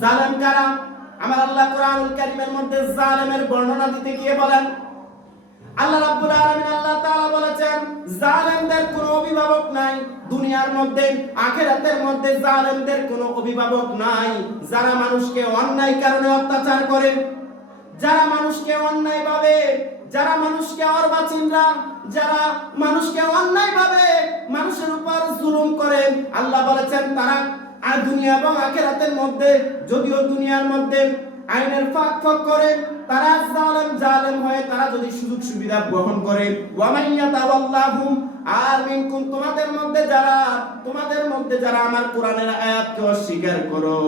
জালেম কারা? আমার আল্লাহ কোরআনুল কারীমের মধ্যে জালেমের বর্ণনা দিতে গিয়ে বলেন, আল্লাহ রাব্বুল আলামিন আল্লাহ তাআলা বলেছেন জালেমদের কোনো অভিভাবক নাই। দুনিয়ার মধ্যে আখিরাতের মধ্যে জালেমদের কোনো অভিভাবক নাই। যারা মানুষকে অন্যায় কারণে অত্যাচার করে, যারা মানুষকে অন্যায়ভাবে, যারা মানুষকে অর্বাচীনরা, যারা মানুষকে অন্যায়ভাবে মানুষের উপর জুলুম করে, আল্লাহ বলেছেন তারা আর দুনিয়া এবং আখিরাতের মধ্যে, যদিও দুনিয়ার মধ্যে আইনের ফাঁক ফাঁক করে, তারা জালেম হয়ে তারা যদি সুযোগ সুবিধা গ্রহণ করে, ওয়া মান ইয়াতাওয়াল্লাহুম, আর মিনকুম, তোমাদের মধ্যে যারা আমার কোরআনের আয়াতকে অস্বীকার করো,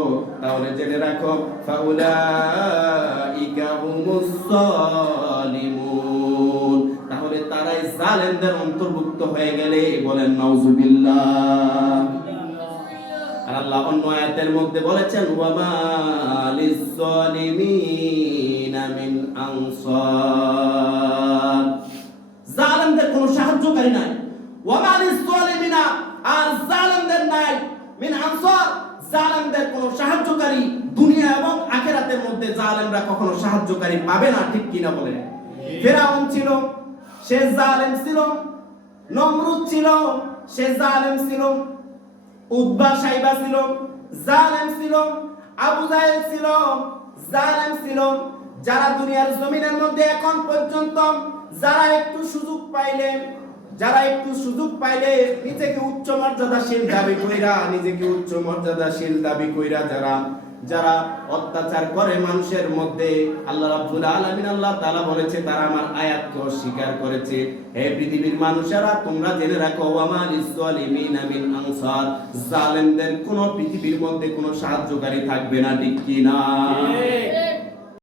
তাহলে জেনে রাখো ফাউলাইকা হুমুস সালিমুন, তাহলে তারাই জালেমদের অন্তর্ভুক্ত হয়ে গেলে। বলেন নাউজুবিল্লাহ। আর আল্লাহ অন্য আয়াতের মধ্যে বলেছেন ওয়া মা লিজ-জালিমিনা মিন আনসার, জালেমদের কোনো সাহায্যকারী নাই। ওয়া মা লিজ-জালিমিনা, আর জালেমদের নাই মিন আনসার, জালেমদের কোনো সাহায্যকারী দুনিয়া এবং আখিরাতের মধ্যে জালেমরা কখনো সাহায্যকারী পাবে না। ঠিক কিনা বলেন? ফিরআউন ছিল, সে জালেম ছিল। নমরুদ ছিল, সে জালেম ছিল। উতবা সাইবা ছিল, জালেম ছিল। আবু জাহেল ছিল, জালেম ছিল। যারা দুনিয়ার জমিনের মধ্যে এখন পর্যন্ত যারা একটু সুযোগ পাইলে নিজেকে উচ্চ মর্যাদাশীল দাবি কইরা যারা অত্যাচার করে মানুষের মধ্যে, আল্লাহ রাব্বুল আলামিন আল্লাহ তাআলা বলেছে তারা আমার আয়াতকে অস্বীকার করেছে। হে পৃথিবীর মানুষেরা, তোমরা জেনে রাখো ওয়া মা লিজ-জালিমিনা মিন আনসার, জালেমদের কোন পৃথিবীর মধ্যে কোনো সাহায্যকারী থাকবে না। ঠিক কি না?